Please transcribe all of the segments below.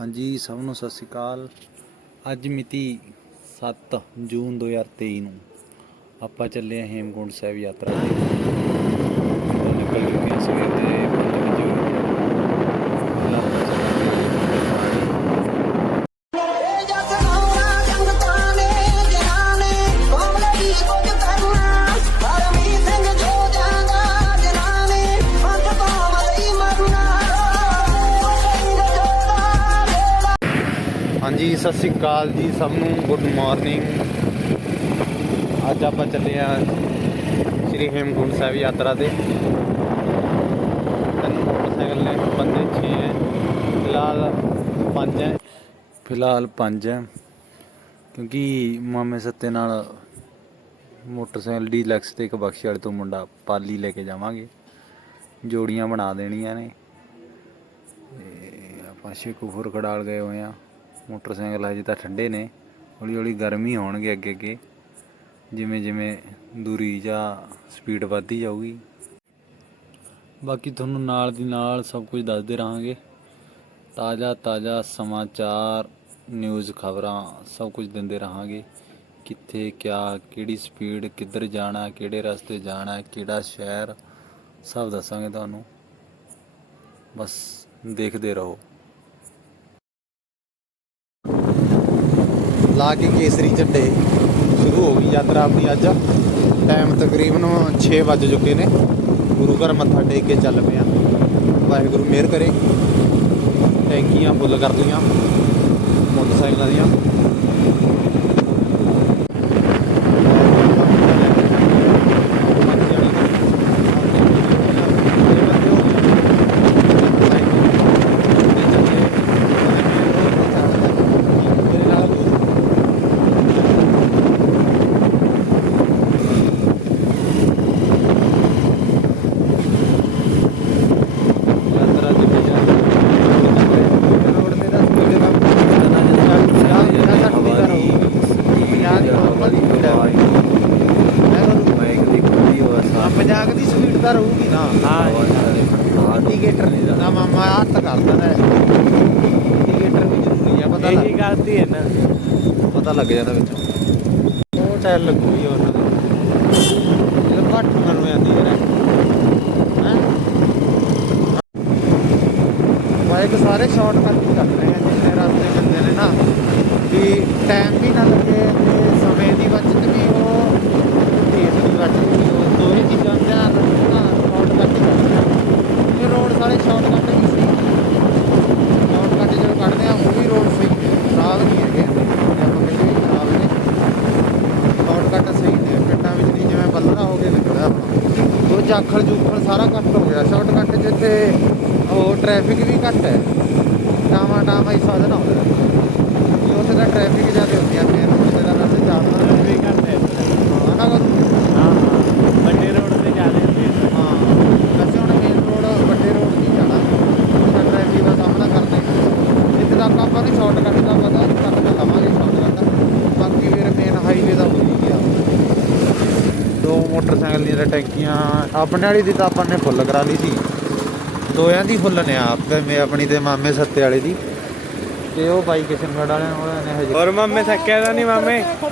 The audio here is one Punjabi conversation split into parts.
ਹਾਂਜੀ, ਸਭ ਨੂੰ ਸਤਿ ਸ਼੍ਰੀ ਅਕਾਲ। ਅੱਜ ਮਿਤੀ 7 ਜੂਨ 2023 ਨੂੰ ਆਪਾਂ ਚੱਲੇ ਹਾਂ ਹੇਮਕੁੰਟ ਸਾਹਿਬ ਯਾਤਰਾ ਤੇ। ਨਿਕਲ ਚੁੱਕੇ ਸਵੇਰ ਦੇ ਅਕਾਲ ਜੀ ਸਭ ਨੂੰ ਗੁੱਡ ਮਾਰਨਿੰਗ। ਅੱਜ ਆਪਾਂ ਚੱਲੇ ਹਾਂ ਸ੍ਰੀ ਹੇਮਕੁੰਟ ਸਾਹਿਬ ਯਾਤਰਾ ਤੇ। ਤਿੰਨ ਮੋਟਰਸਾਈਕਲ ਨੇ, ਬੰਦੇ 6 ਹੈ। ਫਿਲਹਾਲ 5 ਹੈ। ਫਿਲਹਾਲ 5 ਹੈ, ਕਿਉਂਕਿ ਮਾਮੇ ਸੱਤੇ ਨਾਲ ਮੋਟਰਸਾਈਕਲ ਡੀਲੈਕਸ ਤੇ ਇੱਕ ਬਖਸ਼ ਵਾਲੇ ਤੋਂ ਮੁੰਡਾ ਪਾਲੀ ਲੈ ਕੇ ਜਾਵਾਂਗੇ। ਜੋੜੀਆਂ ਬਣਾ ਦੇਣੀਆਂ ਨੇ। ਤੇ ਆਪਾਂ ਸ਼ੇਖੂਪੁਰ ਕੜਾਲ ਗਏ ਹੋਏ ਆ ਮੋਟਰਸਾਈਕਲ ਹਜੇ ਤਾਂ ਠੰਡੇ ਨੇ। ਹੌਲੀ ਹੌਲੀ ਗਰਮੀ ਹੋਣਗੇ ਅੱਗੇ ਅੱਗੇ। ਜਿਵੇਂ ਜਿਵੇਂ ਦੂਰੀ ਜਾਂ ਸਪੀਡ ਵੱਧਦੀ ਜਾਊਗੀ। ਬਾਕੀ ਤੁਹਾਨੂੰ ਨਾਲ ਦੀ ਨਾਲ ਸਭ ਕੁਝ ਦੱਸਦੇ ਰਹਾਂਗੇ। ਤਾਜ਼ਾ ਤਾਜ਼ਾ ਸਮਾਚਾਰ ਨਿਊਜ਼ ਖਬਰਾਂ ਸਭ ਕੁਝ ਦਿੰਦੇ ਰਹਾਂਗੇ। ਕਿੱਥੇ, ਕਿਆ, ਕਿਹੜੀ ਸਪੀਡ ਕਿੱਧਰ ਜਾਣਾ, ਕਿਹੜੇ ਰਸਤੇ ਜਾਣਾ, ਕਿਹੜਾ ਸ਼ਹਿਰ, ਸਭ ਦੱਸਾਂਗੇ ਤੁਹਾਨੂੰ। ਬਸ ਦੇਖਦੇ ਰਹੋ। ਲਾ ਕੇ ਕੇਸਰੀ ਝੰਡੇ ਸ਼ੁਰੂ ਹੋ ਗਈ ਯਾਤਰਾ ਆਪਣੀ ਅੱਜ। ਟਾਈਮ ਤਕਰੀਬਨ 6 ਵੱਜ ਚੁੱਕੇ ਨੇ। ਗੁਰੂ ਘਰ ਮੱਥਾ ਟੇਕ ਕੇ ਚੱਲ ਪਿਆ ਵਾਹਿਗੁਰੂ ਮਿਹਰ ਕਰੇ। ਟੈਂਕੀਆਂ ਫੁੱਲ ਕਰ ਲੀਆਂ ਮੋਟਰਸਾਈਕਲਾਂ ਦੀਆਂ ਯਾਤਰਾ ਜਿੱਥੇ ਜਾਂਦੇ ਰੋਡ ਤੇ ਦਾ ਸਪੀਡ ਦਾ ਪੰਜਾਹ ਦੀ ਸਪੀਡ ਤਾਂ ਰਹੂਗੀ ਨਾ ਹਾਂ ਇੰਡੀਕੇਟਰ ਨਹੀਂ ਦਾ ਨਾ ਮਾਮਾ ਹੱਥ ਕਰ ਦਿੰਦਾ ਇੰਡੀਕੇਟਰ ਵੀ ਜ਼ਰੂਰੀ ਆ ਪਤਾ ਲੱਗ ਕਰਦੀ ਹੈ ਨਾ ਪਤਾ ਲੱਗ ਜਾਂਦਾ ਵਿੱਚ। ਉਹ ਟਾਇਰ ਲੱਗੂਗੀ ਉਹਨਾਂ ਦੇ। ਇਹ ਘੱਟ ਮੈਨੂੰ ਆਂਦੀ ਯਾਰ। ਹੈ? ਬਾਈਕ ਸਾਰੇ ਸ਼ਾਰਟਕਟ ਕਰ ਰਹੇ ਆ ਜਿੰਨੇ ਰਸਤੇ ਮਿਲਦੇ ਨੇ ਨਾ। ਵੀ ਟਾਈਮ ਵੀ ਨਾ ਲੱਗੇ ਤੇ ਸਮੇਂ ਦੀ ਬਚਤ ਵੀ ਹੋ ਤੇਜ਼ ਦੀ ਬਚਤ ਵੀ ਹੋ ਦੋਹੇ ਚੀਜ਼ਾਂ ਧਿਆਨ ਰੱਖਣਾ ਸ਼ਾਰਟਕਟ ਹੀ ਕਰਦੇ ਆ ਇਹ ਰੋਡ ਸਾਰੇ ਸ਼ਾਰਟਕਟ ਹੀ ਸ਼ਾਰਟਕਟ ਜਦੋਂ ਕੱਢਦੇ ਆ ਉਹ ਵੀ ਰੋਡ ਸਹੀ ਨੇ ਖਰਾਬ ਨਹੀਂ ਹੈਗੇ ਜੇ ਆਪਾਂ ਕਹਿੰਦੇ ਵੀ ਖਰਾਬ ਨੇ ਸ਼ਾਰਟਕਟ ਸਹੀ ਨੇ ਪਿੰਡਾਂ ਵਿੱਚ ਨਹੀਂ ਜਿਵੇਂ ਬੱਲਰਾ ਹੋ ਕੇ ਨਿਕਲਿਆ ਆਪਣਾ ਉਹ ਜਾਖਲ ਜੂਖਲ ਸਾਰਾ ਕੱਟ ਹੋ ਗਿਆ। ਸ਼ਾਰਟਕਟ ਜਿੱਥੇ ਉਹ ਟ੍ਰੈਫਿਕ ਵੀ ਘੱਟ ਹੈ। ਟਾਵਾਂ ਟਾਵਾਂ ਹੀ ਸਾਧਨ ਆਉਂਦੇ ਕਿ ਉੱਥੇ ਤਾਂ ਟ੍ਰੈਫਿਕ ਜ਼ਿਆਦਾ ਹੁੰਦੀ ਹੈ ਮੇਨ ਰੋਡ ਤੇ ਤਾਂ ਵੈਸੇ ਜ਼ਿਆਦਾ ਵੀ ਕਰਦੇ ਹਾਂ ਨਾ ਹਾਂ ਹਾਂ। ਵੱਡੇ ਰੋਡ ਤੇ ਜਾਂਦੇ ਹੁੰਦੇ ਆ ਹਾਂ ਵੈਸੇ ਹੁਣ ਮੇਨ ਰੋਡ ਵੱਡੇ ਰੋਡ ਨਹੀਂ ਜਾਣਾ ਤਾਂ ਟ੍ਰੈਫਿਕ ਦਾ ਸਾਹਮਣਾ ਕਰਨਾ ਹੀ ਪੈਣਾ। ਇੱਥੇ ਤੱਕ ਆਪਾਂ ਨੂੰ ਸ਼ਾਰਟਕਟ ਦਾ ਪਤਾ ਕਰ ਤਾਂ ਲਵਾਂਗੇ ਸ਼ਾਰਟਕਟ ਬਾਕੀ ਫਿਰ ਮੇਨ ਹਾਈਵੇ ਦਾ ਹੋ ਹੀ ਗਿਆ ਦੋ ਮੋਟਰਸਾਈਕਲ ਦੀਆਂ ਤਾਂ ਟੈਂਕੀਆਂ ਆਪਣੇ ਵਾਲੀ ਦੀ ਤਾਂ ਆਪਾਂ ਨੇ ਫੁੱਲ ਕਰਾ ਲਈ ਸੀ। ਦੋਆਂ ਦੀ ਫੁੱਲ ਨੇ ਆਪ ਤੇ ਮੈਂ ਆਪਣੀ ਤੇ ਮਾਮੇ ਸੱਤੇ ਵਾਲੇ ਦੀ। ਤੇ ਉਹ ਬਾਈ ਕਿਸ਼ਨਗੜ੍ਹ ਵਾਲਿਆਂ ਉਹਨਾਂ ਨੇ ਹਜੇ। ਹੋਰ ਮਾਮੇ ਥੱਕਿਆ ਤਾਂ ਨਹੀਂ ਮਾਮੇ? ਹੋ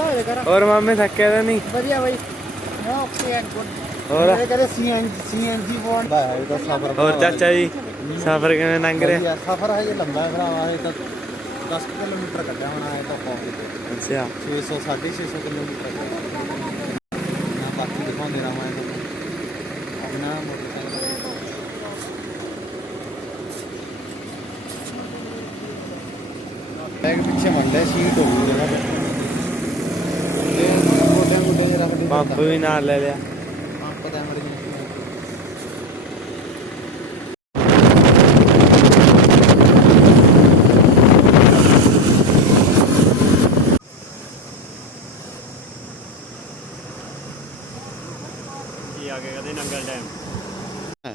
ਹੋਰ ਮਾਮੇ ਥੱਕਿਆ ਤਾਂ ਨਹੀਂ? ਵਧੀਆ ਬਾਈ। ਓਕੇ ਐਂਡ ਗੁੱਡ ਹੋਰ? ਇਹ ਕਰੇ ਸੀਐਨਜੀ ਸੀਐਨਜੀ ਬੋਨ ਦਾ ਇਹ ਤਾਂ ਸਫਰ ਹੋਰ ਚਾਚਾ ਜੀ ਸਫ਼ਰ ਕਿਵੇਂ ਲੰਘ ਰਿਹਾ? ਸਫਰ ਹਜੇ ਲੰਬਾ ਹੈ ਭਰਾਵਾ ਇਹ ਤਾਂ 10 ਕਿਲੋਮੀਟਰ ਕੱਢਿਆ ਹੋਣਾ ਇਹ ਤਾਂ ਬਹੁਤ ਅੱਛਾ। 600 650 ਕਿਲੋਮੀਟਰ ਨਾ ਬਾਕੀ ਦਿਖਾਉਂਦੇ ਰਹਾਂ ਤੁਹਾਨੂੰ ਆਪਣਾ ਮੋਟਰਸਾਈਕਲ ਬੈਗ ਪਿੱਛੇ ਮੰਡੇ ਸੀਟ ਹੋ ਗਈ ਜਗ੍ਹਾ ਤੇ ਤੇ ਗੋਡਿਆਂ ਗੋਡਿਆਂ ਪੰਪ ਵੀ ਨਾਲ ਲੈ ਲਿਆ। ਪੰਪ ਦਾ ਮੜੀ ਕੀ ਆ ਗਿਆ ਕਦੇ ਨੰਗਲ ਡੈਮ?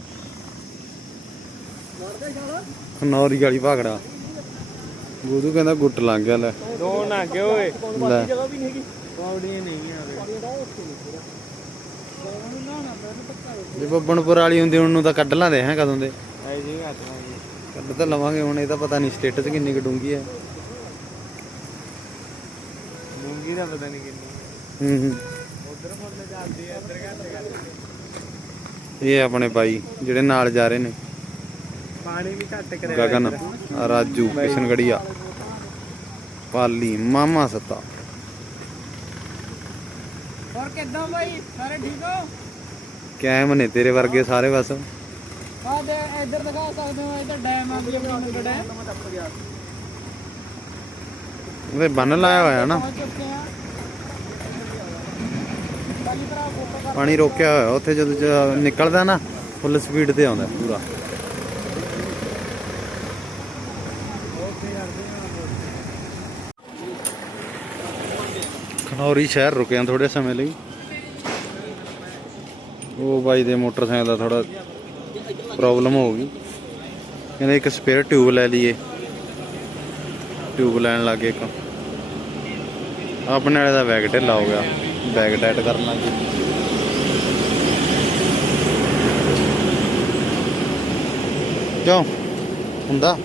ਖਨੌਰੀ ਵਾਲੀ ਭਾਗੜਾ ਗੂਦੂ ਕਹਿੰਦਾ ਗੁੱਟ ਲੰਘ ਗਿਆ ਲੈ। ਦੋ ਨਾ ਗਏ ਓਏ। ਲੈ। ਜਗ੍ਹਾ ਵੀ ਨਹੀਂ ਹੈਗੀ ਪੌੜੀਆਂ ਨਹੀਂ ਆ ਜੇ ਬੱਬਣਪੁਰ ਵਾਲੀ ਹੁੰਦੀ ਉਹਨੂੰ ਤਾਂ ਕੱਢ ਲਾਂਦੇ ਹੈ ਕਦੋਂ ਦੇ। ਐ ਜੀ ਘੱਟ ਲਾਂਗੇ ਕੱਢ ਤਾਂ ਲਵਾਂਗੇ ਹੁਣ ਇਹ ਤਾਂ ਪਤਾ ਨਹੀਂ ਸਟੇਟਸ ਕਿੰਨੀ ਕੁ ਡੂੰਗੀ ਹੈ। ਮੂੰਗੀ ਦਾ ਪਤਾ ਨਹੀਂ ਕਿੰਨੀ। ਹੂੰ ਹੂੰ। ਉਧਰ ਫੁੱਲ ਜਾਂਦੀ ਹੈ ਇੱਧਰ ਘੱਟ ਇਹ ਆਪਣੇ ਬਾਈ ਜਿਹੜੇ ਨਾਲ ਜਾ ਰਹੇ ਨੇ। ਪਾਣੀ ਵੀ ਘੱਟ ਕਰਿਆ ਗਗਨ ਰਾਜੂ ਕਿਸ਼ਨਗੜੀਆ ਪਾਲੀ ਮਾਮਾ ਸੱਤਾ। ਕਿੱਦਾਂ ਬਾਈ? ਸਾਰੇ ਠੀਕ ਹੋ? ਕੈਮ ਨੇ ਤੇਰੇ ਵਰਗੇ ਸਾਰੇ ਬਸ। ਆ ਦੇ ਇੱਧਰ ਦਿਖਾ ਸਕਦੇ ਹੋ ਇੱਧਰ ਡੈਮ ਆ ਵੀ ਆਪਣਾ ਡੈਮ ਉਹਦੇ ਬੰਨ ਲਾਇਆ ਹੋਇਆ ਨਾ। ਪਹੁੰਚ ਚੁੱਕੇ ਆ। ਪਾਣੀ ਰੋਕਿਆ ਹੋਇਆ ਉੱਥੇ ਜਦੋਂ ਨਿਕਲਦਾ ਨਾ ਫੁੱਲ ਸਪੀਡ ਤੇ ਆਉਂਦਾ ਪੂਰਾ। ਖਨੌਰੀ ਸ਼ਹਿਰ ਰੁਕੇ ਆ ਥੋੜੇ ਸਮੇਂ ਲਈ। ਉਹ ਬਾਈ ਦੇ ਮੋਟਰਸਾਈਕਲ ਦਾ ਥੋੜਾ ਪ੍ਰੋਬਲਮ ਹੋ ਗਈ। ਕਹਿੰਦੇ ਇੱਕ ਸਪੇਅਰ ਟਿਊਬ ਲੈ ਲਈਏ। ਟਿਊਬ ਲੈਣ ਲੱਗੇ ਇੱਕ। ਆਪਣੇ ਵਾਲੇ ਦਾ ਬੈਗ ਢਿੱਲਾ ਹੋ ਗਿਆ। ਬੈਗ ਟਾਈਟ ਕਰਨ ਲੱਗ ਗਏ। ਕਿਉਂ? ਹੁੰਦਾ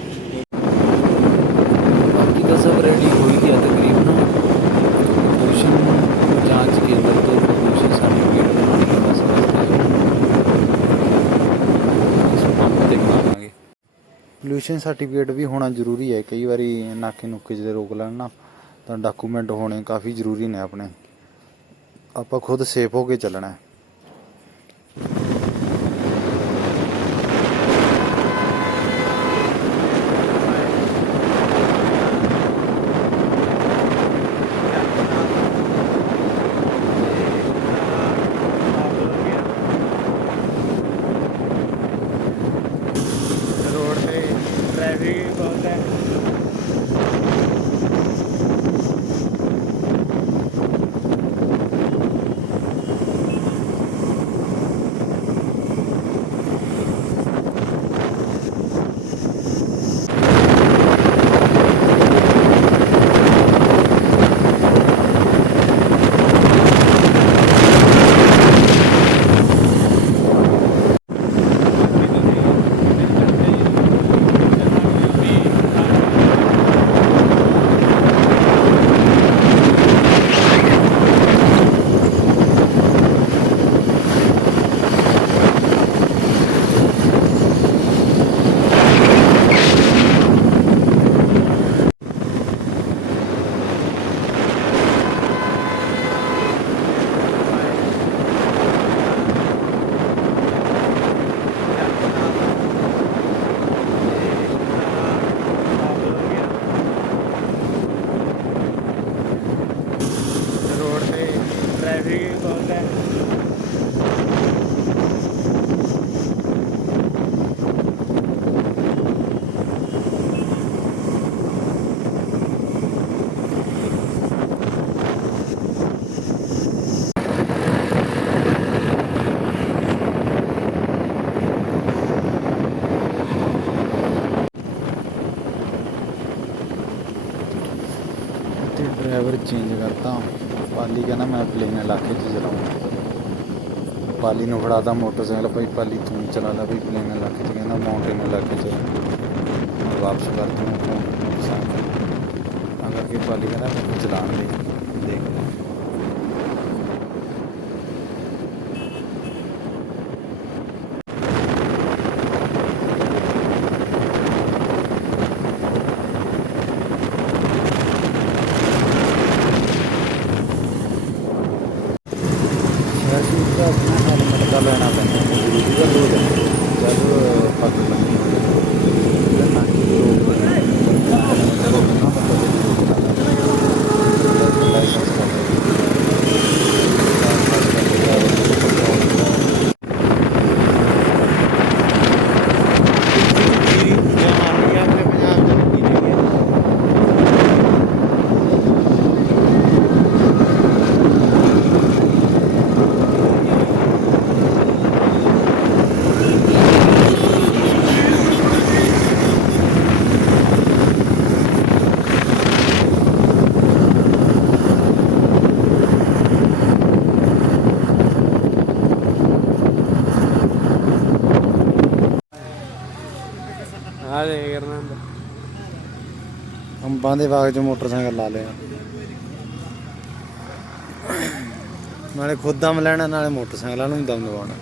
ਬਾਕੀ ਤਾਂ ਸਭ ਰੈਡੀ ਹੋ ਹੀ ਗਿਆ ਤਕਰੀਬਨ ਪ੍ਰਦੂਸ਼ਣ ਜਾਂਚ ਕੇਂਦਰ ਤੋਂ ਪ੍ਰਦੂਸ਼ਣ ਸਰਟੀਫਿਕੇਟ ਬਣਾਉਣ ਦਾ ਬਸ ਰਸਤਾ ਹੈ ਇਸ ਪੰਪ ਤੇ ਬਣਾਵਾਂਗੇ ਪੋਲੂਸ਼ਨ ਸਰਟੀਫਿਕੇਟ ਵੀ ਹੋਣਾ ਜ਼ਰੂਰੀ ਹੈ। ਕਈ ਵਾਰੀ ਨਾਕੇ ਨੁਕੇ ਜਿਹਦੇ ਰੋਕ ਲੈਣ ਨਾ, ਤਾਂ ਡਾਕੂਮੈਂਟ ਹੋਣੇ ਕਾਫੀ ਜ਼ਰੂਰੀ ਨੇ ਆਪਣੇ। ਆਪਾਂ ਖੁਦ ਸੇਫ ਹੋ ਕੇ ਚੱਲਣਾ ਡਰਾਈਵਰ ਚੇਂਜ ਕਰਤਾ। ਪਾਲੀ ਕਹਿੰਦਾ ਮੈਂ ਪਲੇਨ ਇਲਾਕੇ 'ਚ ਚਲਾਉਂਦਾ ਪਾਲੀ ਨੂੰ ਫੜਾਤਾ ਮੋਟਰਸਾਈਕਲ, ਭਾਈ ਪਾਲੀ ਤੂੰ ਚਲਾ ਲੈ ਭਾਈ ਪਲੇਨ ਇਲਾਕੇ 'ਚ। ਕਹਿੰਦਾ ਮਾਊਂਟੇਨ ਇਲਾਕੇ 'ਚ। ਮੈਂ ਵਾਪਸ ਕਰ ਦੂੰ ਮੋਟਰਸਾਈਕਲ ਤਾਂ ਕਰਕੇ ਪਾਲੀ ਕਹਿੰਦਾ ਮੈਨੂੰ ਚਲਾਉਣ ਦੇ ਦੇਖ ਲੈ ਸ਼ਹਿਰ ਸ਼ੂਟ ਦਾ ਆਪਣਾ ਹੈਲਮਟ ਦਾ ਲੈਣਾ ਪੈਂਦਾ ਹੈ ਜ਼ਰੂਰੀ ਦਾ ਲੋੜ ਹੈ ਜਦ ਪੱਗ ਬੰਨੀ ਹੋਵੇ ਨਾ ਕਿ ਲੋਕ ਲਾਇਸੈਂਸ ਕਰ ਆ ਦੇ ਕਰਨਾ ਹੁੰਦਾ ਅੰਬਾਂ ਦੇ ਬਾਗ 'ਚ ਮੋਟਰਸਾਈਕਲ ਲਾ ਲਿਆ। ਨਾਲੇ ਖੁਦ ਦਮ ਲੈਣਾ, ਨਾਲੇ ਮੋਟਰਸਾਈਕਲਾਂ ਨੂੰ ਦਮ ਦਵਾਉਣਾ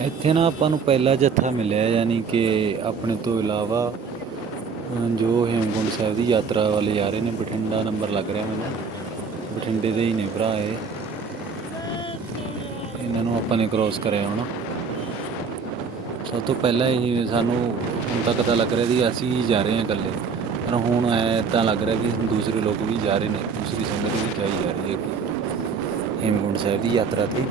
ਇੱਥੇ ਨਾ ਆਪਾਂ ਨੂੰ ਪਹਿਲਾ ਜੱਥਾ ਮਿਲਿਆ, ਯਾਨੀ ਕਿ ਆਪਣੇ ਤੋਂ ਇਲਾਵਾ ਜੋ ਹੇਮਕੁੰਟ ਸਾਹਿਬ ਦੀ ਯਾਤਰਾ ਵਾਲੇ ਜਾ ਰਹੇ ਨੇ, ਬਠਿੰਡਾ ਨੰਬਰ ਲੱਗ ਰਿਹਾ ਮੈਨੂੰ। ਬਠਿੰਡੇ ਦੇ ਹੀ ਨੇ ਭਰਾ ਇਹ। ਇਹਨਾਂ ਨੂੰ ਆਪਾਂ ਨੇ ਕ੍ਰੋਸ ਕਰਿਆ ਹੋਣਾ। ਸਭ ਤੋਂ ਪਹਿਲਾਂ ਇਹ ਸਾਨੂੰ ਹੁਣ ਤੱਕ ਤਾਂ ਲੱਗ ਰਿਹਾ ਸੀ ਅਸੀਂ ਜਾ ਰਹੇ ਹਾਂ ਇਕੱਲੇ। ਪਰ ਹੁਣ ਐ ਤਾਂ ਲੱਗ ਰਿਹਾ ਵੀ ਦੂਸਰੇ ਲੋਕ ਵੀ ਜਾ ਰਹੇ ਨੇ, ਦੂਸਰੀ ਸੰਗਤ ਵੀ ਜਾਈ ਜਾ ਰਹੀ ਹੈ ਕਿ ਹੇਮਕੁੰਟ ਸਾਹਿਬ ਦੀ ਯਾਤਰਾ ਤੇ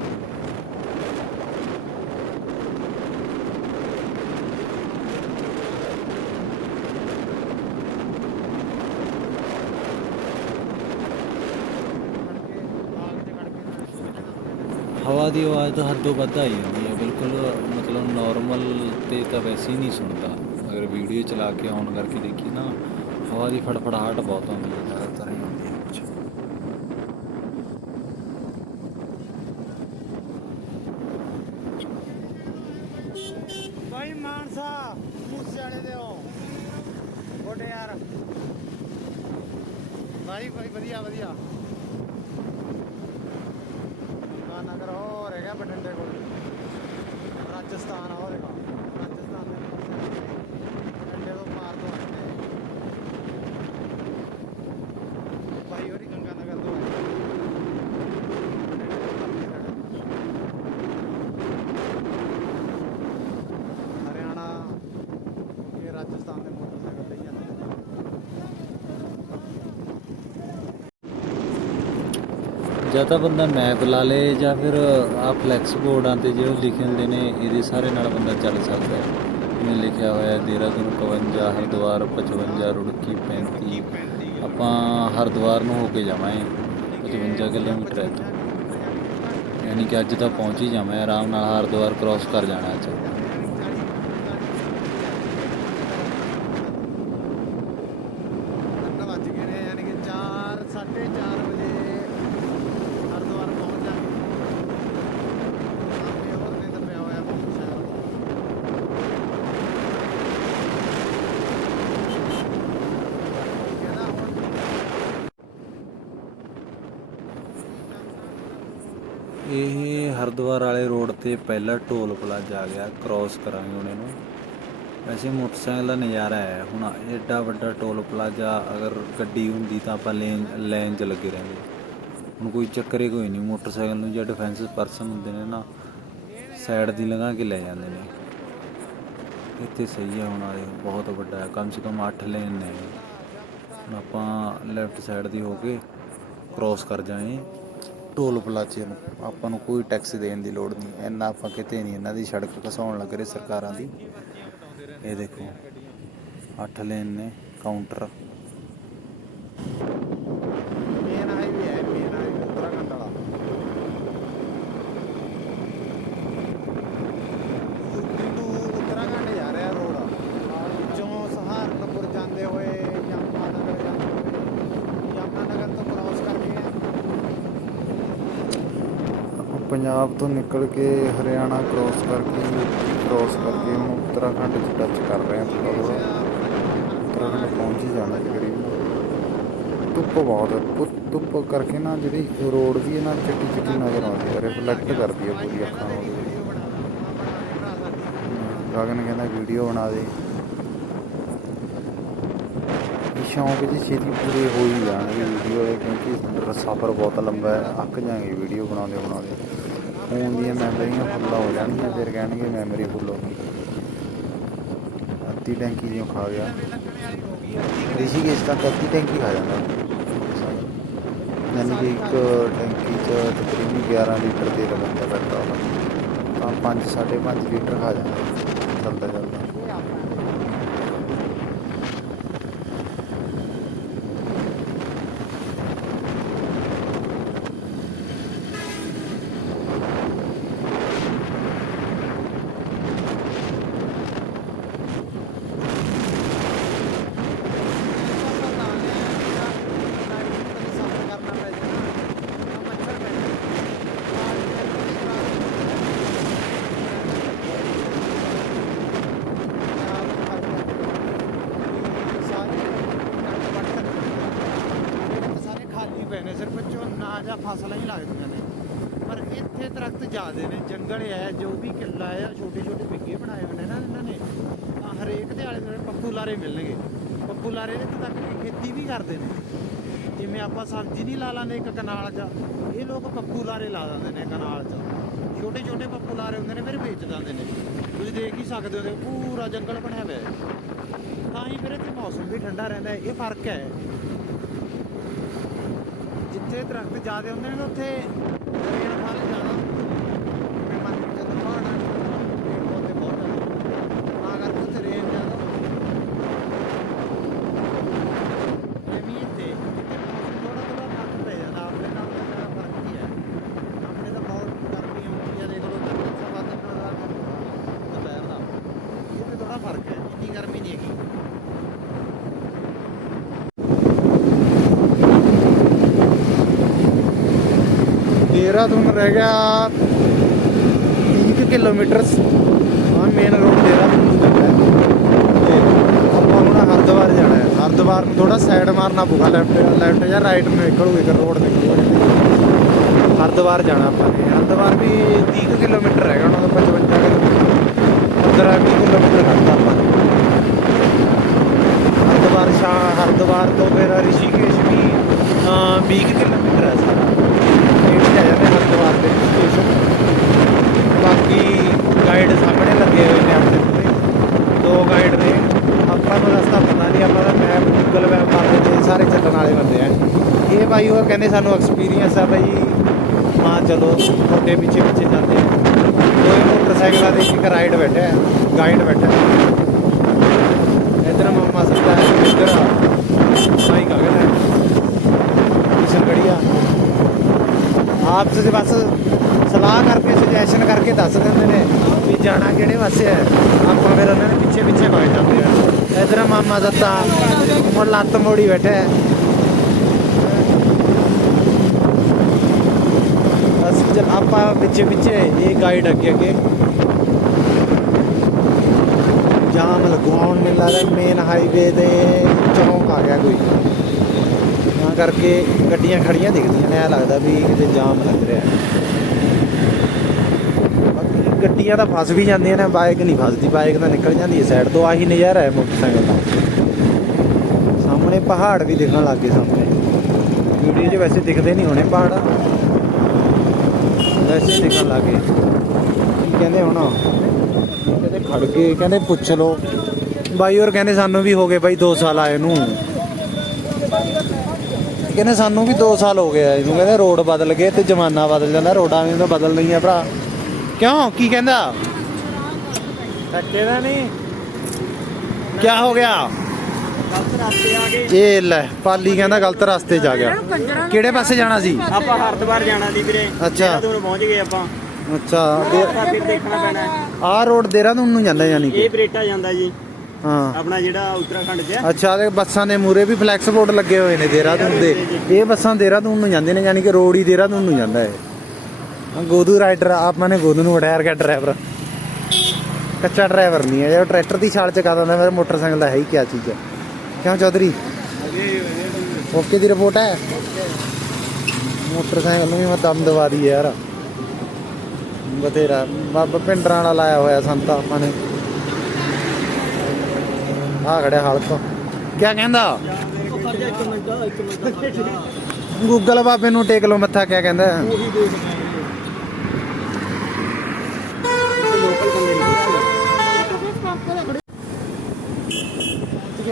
ਹਵਾ ਦੀ ਆਵਾਜ਼ ਤਾਂ ਹੱਦੋਂ ਵੱਧ ਆਈ ਜਾਂਦੀ ਹੈ। ਬਿਲਕੁਲ ਮਤਲਬ ਨਾਰਮਲ ਤੇ ਤਾਂ ਵੈਸੇ ਹੀ ਨਹੀਂ ਸੁਣਦਾ। ਅਗਰ ਵੀਡੀਓ ਚਲਾ ਕੇ ਔਨ ਕਰਕੇ ਦੇਖੀ ਨਾ, ਹਵਾ ਦੀ ਫੜਫੜਾਹਟ ਬਹੁਤ ਆਉਂਦੀ ਹੈ। ਜ਼ਿਆਦਾਤਰ ਹੀ ਆਉਂਦੀ ਹੈ ਕੁਛ। ਭਾਈ ਮਾਨਸਾ ਮੂਸੇ ਵਾਲੇ ਦੇ ਹੋ। ਗੋਡੇ ਯਾਰ। ਭਾਈ ਭਾਈ ਵਧੀਆ ਵਧੀਆ ਨਾ ਨਗਰ ਹੋ ਰਿਹਾ ਬਠਿੰਡੇ ਕੋਲ ਰਾਜਸਥਾਨ ਹੋ ਰਿਹਾ ਰਾਜਸਥਾਨ ਦੇ ਪਾਸੇ ਬਠਿੰਡੇ ਤੋਂ ਪਾਰ ਤੋਂ ਆਏ ਨੇ ਭਾਈ ਹੋਰੀ ਗੰਗਾ ਨਗਰ ਤੋਂ ਆਏ ਹਰਿਆਣਾ ਇਹ ਰਾਜਸਥਾਨ ਦੇ ਮੋਟਰਸਾਈਕਲ ਲਈ ਜਾਂਦੇ ਨੇ ਜਾਂ ਤਾਂ ਬੰਦਾ ਮੈਪ ਲਾ ਲੇ ਜਾਂ ਫਿਰ ਆ ਫਲੈਕਸ ਬੋਰਡਾਂ ਤੇ ਜਿਹੜੇ ਲਿਖੇ ਹੁੰਦੇ ਨੇ, ਇਹਦੇ ਸਾਰੇ ਨਾਲ ਬੰਦਾ ਚੱਲ ਸਕਦਾ ਹੈ। ਜਿਵੇਂ ਲਿਖਿਆ ਹੋਇਆ ਹੈ, ਦੇਹਰਾਦੂਨ 51 ਹਰਿਦੁਆਰ 55 ਰੁੜਕੀ 35 ਆਪਾਂ ਹਰਿਦੁਆਰ ਨੂੰ ਹੋ ਕੇ ਜਾਵਾਂਗੇ 55 ਕਿਲੋਮੀਟਰ ਹੈ ਇੱਥੋਂ। ਯਾਨੀ ਕਿ ਅੱਜ ਤਾਂ ਪਹੁੰਚ ਹੀ ਜਾਵਾਂ, ਆਰਾਮ ਨਾਲ ਹਰਿਦੁਆਰ ਕ੍ਰਾਸ ਕਰ ਜਾਣਾ ਅੱਜ ਤਿੰਨ ਵੱਜ ਗਏ ਨੇ ਯਾਨੀ ਕਿ 4 4:30 ਵਜੇ ਹਰਿਦੁਆਰ ਪਹੁੰਚ ਜਾਣਗੇ ਸਾਹਮਣੇ ਹੋਰ ਨਿੰਦ ਪਿਆ ਹੋਇਆ ਮੋਟਰਸਾਈਕਲ ਕਹਿੰਦਾ ਹੁਣ ਇਹ ਹਰਿਦੁਆਰ ਵਾਲੇ ਰੋਡ ਤੇ ਪਹਿਲਾ ਟੋਲ ਪਲਾਜ਼ਾ ਆ ਗਿਆ ਕ੍ਰਾਸ ਕਰਾਂਗੇ ਹੁਣ ਇਹਨੂੰ ਵੈਸੇ ਮੋਟਰਸਾਈਕਲ ਦਾ ਨਜ਼ਾਰਾ ਹੈ, ਹੁਣ ਐਡਾ ਵੱਡਾ ਟੋਲ ਪਲਾਜ਼ਾ ਅਗਰ ਗੱਡੀ ਹੁੰਦੀ ਤਾਂ ਆਪਾਂ ਲੇਨ ਲਾਈਨ 'ਚ ਲੱਗੇ ਰਹਿੰਦੇ। ਹੁਣ ਕੋਈ ਚੱਕਰ ਹੀ ਕੋਈ ਨਹੀਂ, ਮੋਟਰਸਾਈਕਲ ਨੂੰ ਜਾਂ ਡਿਫੈਂਸ ਪਰਸਨ ਹੁੰਦੇ ਨੇ ਨਾ ਸਾਈਡ ਦੀ ਲੰਘਾ ਕੇ ਲੈ ਜਾਂਦੇ ਨੇ। ਇੱਥੇ ਸਹੀ ਹੈ ਹੁਣ ਆਲੇ ਬਹੁਤ ਵੱਡਾ ਹੈ, ਕਮ ਸੇ ਕਮ 8 ਲੇਨ ਨੇ। ਹੁਣ ਆਪਾਂ ਲੈਫਟ ਸਾਈਡ ਦੀ ਹੋ ਕੇ ਕ੍ਰਾਸ ਕਰ ਜਾਏ। ਟੋਲ ਪਲਾਜ਼ੇ ਨੂੰ, ਆਪਾਂ ਨੂੰ ਕੋਈ ਟੈਕਸ ਦੇਣ ਦੀ ਲੋੜ ਨਹੀਂ। ਇੰਨਾ ਆਪਾਂ ਕਿਤੇ ਨਹੀਂ, ਇਹਨਾਂ ਦੀ ਸੜਕ ਘਸਾਉਣ ਲੱਗ ਰਹੇ ਸਰਕਾਰਾਂ ਦੀ। ਇਹ ਦੇਖੋ 8 ਲੇਨ ਨੇ ਕਾਊਂਟਰ ਮੇਨ ਹਾਈਵੇ ਹੈ ਮੇਨ ਹਾਈਵੇ ਉੱਤਰਾਖੰਡ ਵਾਲਾ ਯੂਪੀ ਤੋਂ ਉੱਤਰਾਖੰਡ ਜਾ ਰਿਹਾ ਰੋਡ ਵਿੱਚੋਂ ਸਹਾਰਨਪੁਰ ਜਾਂਦੇ ਹੋਏ ਯਮੁਨਾਨਗਰ ਜਾਂਦੇ ਹੋਏ ਯਮੁਨਾਨਗਰ ਤੋਂ ਕ੍ਰਾਸ ਕਰਕੇ ਆਪਾਂ ਉੱਥੋਂ ਨਿਕਲ ਕੇ ਹਰਿਆਣਾ ਕ੍ਰਾਸ ਕਰਕੇ ਯੂਪੀ ਕ੍ਰਾਸ ਕਰਕੇ ਹੁਣ ਉੱਤਰਾਖੰਡ 'ਚ ਟੱਚ ਕਰ ਰਹੇ ਹਾਂ ਥੋੜਾ ਥੋੜਾ ਉੱਤਰਾਖੰਡ ਪਹੁੰਚ ਹੀ ਜਾਣਾ ਤਕਰੀਬਨ। ਧੁੱਪ ਬਹੁਤ ਧੁੱਪ ਕਰਕੇ ਨਾ ਜਿਹੜੀ ਰੋਡ ਦੀ ਇਹਨਾਂ ਚਿੱਟੀ ਚਿੱਟੀ ਨਜ਼ਰ ਆਉਂਦੀ ਹੈ ਰਿਫਲੈਕਟ ਕਰਦੀ ਹੈ ਪੂਰੀ ਅੱਖਾਂ ਨੂੰ। ਗਗਨ ਕਹਿੰਦਾ ਵੀਡੀਓ ਬਣਾ ਦੇ। ਸ਼ੌਂਕ ਜੀ ਛੇਤੀ ਪੂਰੇ ਹੋ ਹੀ ਜਾਣਗੇ ਵੀਡੀਓ ਦੇ, ਕਿਉਂਕਿ ਸਫ਼ਰ ਬਹੁਤ ਲੰਬਾ ਹੈ। ਅੱਕ ਜਾਣਗੇ ਵੀਡੀਓ ਬਣਾਉਂਦੇ ਬਣਾਉਂਦੇ ਫੋਨ ਦੀਆਂ ਮੈਮਰੀਆਂ ਫੁੱਲ ਹੋ ਜਾਣਗੀਆਂ, ਫਿਰ ਕਹਿਣਗੇ ਮੈਮਰੀ ਫੁੱਲ ਹੋ ਗਈ। ਅੱਧੀ ਟੈਂਕੀ ਜਿਉਂ ਖਾ ਗਿਆ। ਰਿਸ਼ੀਕੇਸ਼ ਤੱਕ ਅੱਧੀ ਟੈਂਕੀ ਖਾ ਜਾਂਦਾ। ਯਾਨੀ ਕਿ ਇੱਕ ਟੈਂਕੀ 'ਚ ਤਕਰੀਬਨ 11 ਲੀਟਰ ਤੇਲ ਬੰਦਾ ਪੈਟਰੋਲ ਤਾਂ 5 5.5 ਲੀਟਰ ਖਾ ਜਾਂਦਾ ਚੱਲਦਾ ਚੱਲਦਾ ਸਾਰੇ ਖਾਲੀ ਪਏ ਨੇ ਸਿਰਫ ਝੋਨਾ ਜਾਂ ਫਸਲਾਂ ਹੀ ਲੱਗਦੀਆਂ ਨੇ ਪਰ ਇੱਥੇ ਦਰਖਤ ਜ਼ਿਆਦੇ ਨੇ ਜੰਗਲ ਹੈ, ਜੋ ਵੀ ਕਿੱਲਾ ਆ ਛੋਟੇ ਛੋਟੇ ਪਿੱਗੇ ਬਣਾਏ ਹੋਏ ਨੇ ਨਾ ਇਹਨਾਂ ਨੇ, ਤਾਂ ਹਰੇਕ ਦੇ ਆਲੇ ਦੁਆਲੇ ਪੱਪੂ ਲਾਰੇ ਮਿਲਣਗੇ। ਪੱਪੂ ਲਾਰੇ ਇੱਥੇ ਤੱਕ ਕੇ ਖੇਤੀ ਵੀ ਕਰਦੇ ਨੇ। ਜਿਵੇਂ ਆਪਾਂ ਸਬਜ਼ੀ ਨਹੀਂ ਲਾ ਲਾਂਦੇ ਇੱਕ ਕਨਾਲ 'ਚ, ਇਹ ਲੋਕ ਪੱਪੂ ਲਾਰੇ ਲਾ ਦਿੰਦੇ ਨੇ ਕਨਾਲ 'ਚ। ਛੋਟੇ ਛੋਟੇ ਪੱਪੂ ਲਾਰੇ ਹੁੰਦੇ ਨੇ, ਫਿਰ ਵੇਚ ਦਿੰਦੇ ਨੇ। ਤੁਸੀਂ ਦੇਖ ਹੀ ਸਕਦੇ ਹੋ ਕਿ ਪੂਰਾ ਜੰਗਲ ਬਣਿਆ ਹੋਇਆ ਹੈ। ਤਾਂ ਹੀ ਫਿਰ ਇੱਥੇ ਮੌਸਮ ਵੀ ਠੰਡਾ ਰਹਿੰਦਾ ਇਹ ਫ਼ਰਕ ਹੈ। ਜਿੱਥੇ ਦਰਖਤ ਜ਼ਿਆਦਾ ਹੁੰਦੇ ਨੇ, ਉੱਥੇ ਰੇਨਫਾਲ ਜ਼ਿਆਦਾ ਮੈਂ ਮੰਨ ਕੇ ਚੱਲਦਾ ਪਹਾੜਾਂ 'ਚ ਪੇੜ ਪੌਦੇ ਬਹੁਤ ਜ਼ਿਆਦਾ ਤਾਂ ਕਰਕੇ ਉੱਥੇ ਰੇਨ ਜ਼ਿਆਦਾ ਐਵੇਂ ਹੀ ਇੱਥੇ ਥੋੜਾ ਥੋੜਾ ਫ਼ਰਕ ਪੈ ਜਾਂਦਾ ਆਪਣੇ ਨਾਲ ਤਾਂ ਜ਼ਿਆਦਾ ਫ਼ਰਕ ਹੀ ਹੈ ਆਪਣੇ ਤਾਂ ਬਹੁਤ ਗਰਮੀ ਹੁੰਦੀ ਹੈ ਦੇਖ ਲਓ ਤਾਂ ਸਵਾ ਤਿੰਨ ਦਾ ਦੁਪਹਿਰ ਦਾ ਇਹ ਥੋੜਾ ਫ਼ਰਕ ਹੈ ਇੰਨੀ ਗਰਮੀ ਨਹੀਂ ਹੈਗੀ ਦੇਹਰਾਦੂਨ ਰਹਿ ਗਿਆ 30 ਕਿਲੋਮੀਟਰ ਆ ਮੇਨ ਰੋਡ ਦੇਹਰਾਦੂਨ ਨੂੰ ਹੈ ਤੇ ਆਪਾਂ ਹੁਣ ਹਰਿਦੁਆਰ ਜਾਣਾ ਹੈ। ਹਰਿਦੁਆਰ ਨੂੰ ਥੋੜਾ ਸਾਈਡ ਮਾਰਨਾ ਪਊਗਾ ਲੈਫਟ ਲੈਫਟ ਜਾਂ ਰਾਈਟ ਨੂੰ ਨਿਕਲੂਗੀ ਇੱਕ ਰੋਡ ਨਿਕਲੂਗੀ ਹਰਿਦੁਆਰ ਜਾਣਾ ਆਪਾਂ ਨੇ। ਹਰਿਦੁਆਰ ਵੀ 30 ਕਿਲੋਮੀਟਰ ਹੈਗਾ ਉਹਨਾਂ ਦਾ 55 ਕਿਲੋਮੀਟਰ। 15 20 ਕਿਲੋਮੀਟਰ ਲੱਗਦਾ ਆਪਾਂ ਨੂੰ। ਹਰਿਦੁਆਰ ਸ਼ਾ ਹਰਿਦੁਆਰ ਤੋਂ ਫਿਰ ਰਿਸ਼ੀਕੇਸ਼ ਵੀ ਅਹ, 20 ਕੁ ਕਿਲੋਮੀਟਰ ਹੈ ਸਾਰਾ। ਇਹ ਵੀ ਆ ਹਰਿਦੁਆਰ ਦੇ ਸਟੇਸ਼ਨ ਬਾਕੀ ਗਾਈਡ ਸਾਹਮਣੇ ਲੱਗੇ ਹੋਏ ਨੇ ਆਪਣੇ ਪੂਰੇ ਦੋ ਗਾਈਡ ਨੇ। ਆਪਾਂ ਨੂੰ ਰਸਤਾ ਪਤਾ ਨਹੀਂ, ਆਪਾਂ ਦਾ ਮੈਪ ਗੂਗਲ ਮੈਪ ਮਾਰਦੇ ਤੇ ਸਾਰੇ ਚੱਲਣ ਵਾਲੇ ਬੰਦੇ ਆ। ਇਹ ਭਾਈ ਉਹ ਕਹਿੰਦੇ ਸਾਨੂੰ ਐਕਸਪੀਰੀਅੰਸ ਆ ਭਾਈ ਮਾਂ ਚਲੋ, ਤੁਹਾਡੇ ਪਿੱਛੇ ਪਿੱਛੇ ਜਾਂਦੇ ਆ। ਕੋਈ ਮੋਟਰਸਾਈਕਲਾਂ ਦੇ ਇੱਕ ਰਾਈਡ ਬੈਠਾ ਗਾਈਡ ਬੈਠਾ ਹੈ ਇਧਰ ਮੰਮਾ ਸੱਤਾ ਇਧਰ ਭਾਈ ਗਗਨ ਹੈ ਕਿਸ਼ਨ ਗੜੀਆ ਆਪ ਤੁਸੀਂ ਬਸ ਸਲਾਹ ਕਰਕੇ ਸੁਜੈਸ਼ਨ ਕਰਕੇ ਦੱਸ ਦਿੰਦੇ ਨੇ ਵੀ ਜਾਣਾ ਕਿਹੜੇ ਪਾਸੇ ਹੈ। ਆਪਾਂ ਫਿਰ ਉਹਨਾਂ ਦੇ ਪਿੱਛੇ ਪਿੱਛੇ ਵਗ ਜਾਂਦੇ ਆ। ਇਧਰ ਮਾਮਾ ਦੱਤਾ ਉਮਰ ਲੱਤ ਮੋੜੀ ਬੈਠਾ ਹੈ। ਬਸ ਜਦ ਆਪਾਂ ਪਿੱਛੇ ਪਿੱਛੇ ਇਹ ਗਾਈਡ ਅੱਗੇ ਅੱਗੇ। ਜਾਮ ਲਗਵਾਉਣ ਮੈਨੂੰ ਲੱਗਦਾ ਮੇਨ ਹਾਈਵੇ ਦੇ ਚੌਂਕ ਆ ਗਿਆ ਕੋਈ। ਕਰਕੇ ਗੱਡੀਆਂ ਖੜੀਆਂ ਦਿਖਦੀਆਂ ਨੇ, ਐ ਲੱਗਦਾ ਵੀ ਕਿਤੇ ਜਾਮ ਲੱਗ ਰਿਹਾ। ਬਾਕੀ ਗੱਡੀਆਂ ਤਾਂ ਫਸ ਵੀ ਜਾਂਦੀਆਂ ਨੇ, ਬਾਈਕ ਨਹੀਂ ਫਸਦੀ, ਬਾਈਕ ਤਾਂ ਨਿਕਲ ਜਾਂਦੀ ਹੈ ਸਾਈਡ ਤੋਂ, ਆਹੀ ਨਜ਼ਾਰਾ ਹੈ ਮੋਟਰਸਾਈਕਲ ਦਾ। ਸਾਹਮਣੇ ਪਹਾੜ ਵੀ ਦਿਖਣ ਲੱਗ ਗਏ ਸਾਹਮਣੇ। ਵੀਡੀਓ 'ਚ ਵੈਸੇ ਦਿਖਦੇ ਨਹੀਂ ਹੋਣੇ ਪਹਾੜ। ਵੈਸੇ ਦਿਖਣ ਲੱਗ ਗਏ। ਕੀ ਕਹਿੰਦੇ ਹੁਣ? ਕਹਿੰਦੇ ਖੜ ਗਏ ਕਹਿੰਦੇ ਪੁੱਛ ਲਓ। ਬਾਈ ਹੋਰ ਕਹਿੰਦੇ ਸਾਨੂੰ ਵੀ ਹੋ ਗਏ ਬਾਈ 2 ਸਾਲ ਆਏ ਨੂੰ। ਕਹਿੰਦੇ ਸਾਨੂੰ ਵੀ 2 ਸਾਲ ਹੋ ਗਏ ਆ ਇਹਨੂੰ ਕਹਿੰਦੇ ਰੋਡ ਬਦਲ ਗਏ ਤੇ ਜ਼ਮਾਨਾ ਬਦਲ ਜਾਂਦਾ ਰੋਡਾਂ ਵੀ ਤਾਂ ਬਦਲ ਨਹੀਂ ਆ ਭਰਾ। ਕਿਉਂ? ਕੀ ਕਹਿੰਦਾ? ਧੱਕੇ ਦਾ ਨਹੀਂ। ਕੀ ਹੋ ਗਿਆ? ਗਲਤ ਰਸਤੇ ਆ ਗਏ। ਇਹ ਲੈ ਪਾਲੀ ਕਹਿੰਦਾ ਗਲਤ ਰਸਤੇ 'ਚ ਆ ਗਿਆ। ਕਿਹੜੇ ਪਾਸੇ ਜਾਣਾ ਸੀ? ਆਪਾਂ ਹਰਿਦੁਆਰ ਜਾਣਾ ਦੀ ਵੀਰੇ। ਅੱਛਾ। ਦੇਹਰਾਦੂਨ ਪਹੁੰਚ ਗਏ ਆਪਾਂ। ਅੱਛਾ ਫਿਰ ਦੇਖਣਾ ਪੈਣਾ। ਹੈ। ਆਹ ਰੋਡ ਦੇਹਰਾਦੂਨ ਨੂੰ ਜਾਂਦਾ ਯਾਨੀ ਕਿ। ਇਹ ਬਰੇਟਾ ਜਾਂਦਾ ਜੀ। ਹਾਂ। ਆਪਣਾ ਜਿਹੜਾ ਉੱਤਰਾਖੰਡ 'ਚ ਹੈ। ਅੱਛਾ ਤੇ ਬੱਸਾਂ ਦੇ ਮੂਰੇ ਵੀ ਫਲੈਕਸ ਬੋਰਡ ਲੱਗੇ ਹੋਏ ਨੇ ਦੇਹਰਾਦੂਨ ਦੇ। ਇਹ ਬੱਸਾਂ ਦੇਹਰਾਦੂਨ ਨੂੰ ਜਾਂਦੇ ਨੇ ਯਾਨੀ ਕਿ ਰੋਡ ਹੀ ਦੇਹਰਾਦੂਨ ਨੂੰ ਜਾਂਦਾ ਹੈ। ਗੋਦੂ ਰਾਈਡਰ ਆਪਾਂ ਨੇ ਗੋਦੂ ਨੂੰ ਬਿਠਾਇਆ ਰਖਿਆ ਡਰਾਈਵਰ ਕੱਚਾ ਡਰਾਈਵਰ ਨਹੀਂ ਹੈ ਜੇ ਟਰੈਕਟਰ ਦੀ ਛਾਲ ਚਕਾ ਦਿੰਦਾ ਫਿਰ ਮੋਟਰਸਾਈਕਲ ਦਾ ਹੈ ਹੀ ਕੀ ਚੀਜ਼ ਹੈ। ਕਿਉਂ ਚੌਧਰੀ? ਓਕੇ ਦੀ ਰਿਪੋਰਟ ਹੈ? ਮੋਟਰਸਾਈਕਲ ਨੂੰ ਵੀ ਮੈਂ ਦਮ ਦਵਾ ਦੀ ਯਾਰ। ਬਥੇਰਾ ਬਾਬਾ ਪਿੰਡਰਾਂ ਵਾਲਾ ਲਾਇਆ ਹੋਇਆ ਸੰਤਾ ਆਪਾਂ ਨੇ। ਆ ਖੜਿਆ ਹਲਕ ਕੀ ਕਹਿੰਦਾ? ਗੂਗਲ ਬਾਬੇ ਨੂੰ ਟੇਕ ਲੋ ਮੱਥਾ ਕੀ ਕਹਿੰਦਾ?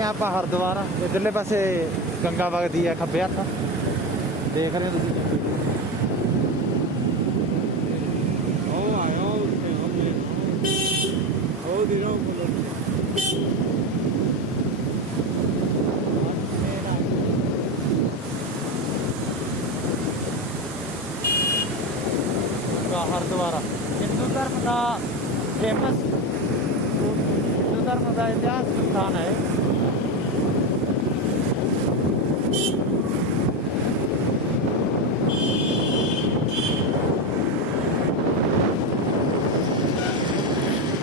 ਆਪਾਂ ਹਰਦੁਆਰ ਇਧਰਲੇ ਪਾਸੇ ਗੰਗਾ ਵਗਦੀ ਆ ਖੱਬੇ ਹੱਥ ਦੇਖ ਰਹੇ ਹੋ ਤੁਸੀਂ? ਉਹ ਆਇਆ ਉਹ ਉੱਤੇ ਉਹ ਦੀ ਰੋ ਦਾ ਹਰਦੁਆਰਾ ਹਿੰਦੂ ਧਰਮ ਦਾ ਫੇਮਸ ਹਿੰਦੂ ਧਰਮ ਦਾ ਇਤਿਹਾਸ ਸਥਾਨ ਹੈ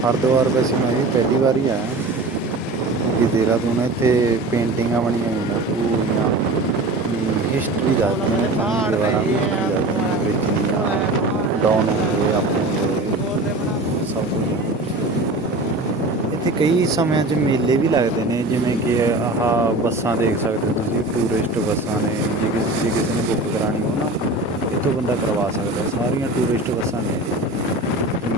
ਹਰਦੁਆਰ ਵੈਸੇ ਮੈਂ ਵੀ ਪਹਿਲੀ ਵਾਰ ਹੀ ਆਇਆ ਕਿ ਦੇਹਰਾਦੂਨ ਇੱਥੇ ਪੇਂਟਿੰਗਾਂ ਬਣੀਆਂ ਹੋਈਆਂ ਪੂਰੀਆਂ ਹਿਸਟਰੀ ਦੱਸਦੀਆਂ ਨੇ ਪੰਜ ਦੀਵਾਰਾਂ ਦੀ history ਦੱਸਦੀਆਂ ਨੇ ਵਿੱਚ ਡਾਊਨ ਹੋਏ ਆਪਣੇ ਸਭ ਕੁਝ ਇੱਥੇ ਕਈ ਸਮਿਆਂ 'ਚ ਮੇਲੇ ਵੀ ਲੱਗਦੇ ਨੇ, ਜਿਵੇਂ ਕਿ ਆਹ ਬੱਸਾਂ ਦੇਖ ਸਕਦੇ ਹੋ ਤੁਸੀਂ ਟੂਰਿਸਟ ਬੱਸਾਂ ਨੇ, ਜੇ ਕਿਸੇ ਜੇ ਕਿਸੇ ਨੇ ਬੁੱਕ ਕਰਾਣੀ ਹੋ ਨਾ, ਇੱਥੋਂ ਬੰਦਾ ਕਰਵਾ ਸਕਦਾ ਸਾਰੀਆਂ ਟੂਰਿਸਟ ਬੱਸਾਂ ਨੇ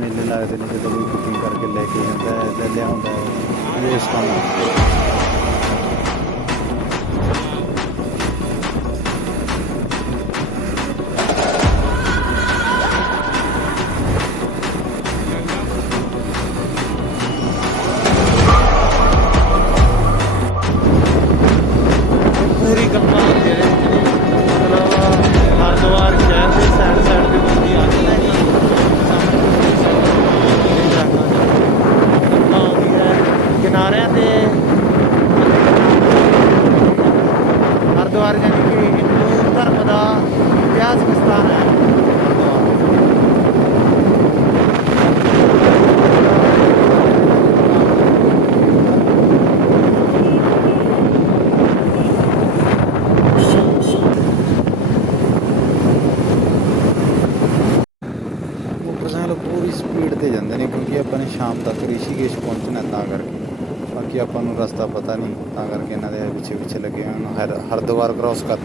ਮੇਲੇ ਲੱਗਦੇ ਨੇ ਜਦੋਂ ਵੀ ਬੁਕਿੰਗ ਕਰਕੇ ਲੈ ਕੇ ਜਾਂਦਾ ਹੈ, ਲੈ ਲਿਆਉਂਦਾ ਹੈ, ਇਹ ਇਸ ਕੰਮ ਸਪੀਡ ਤੇ ਜਾਂਦੇ ਨੇ ਕਿਉਂਕਿ ਆਪਾਂ ਨੇ ਸ਼ਾਮ ਤੱਕ ਰਿਸ਼ੀਕੇਸ਼ ਪਹੁੰਚਣਾ ਤਾਂ ਕਰਕੇ। ਬਾਕੀ ਆਪਾਂ ਨੂੰ ਰਸਤਾ ਪਤਾ ਨਹੀਂ, ਤਾਂ ਕਰਕੇ ਇਹਨਾਂ ਦੇ ਪਿੱਛੇ ਪਿੱਛੇ ਲੱਗੇ ਹੋਏ ਹਨ ਹਰ ਹਰਦੁਆਰ ਕ੍ਰਾਸ ਕਰ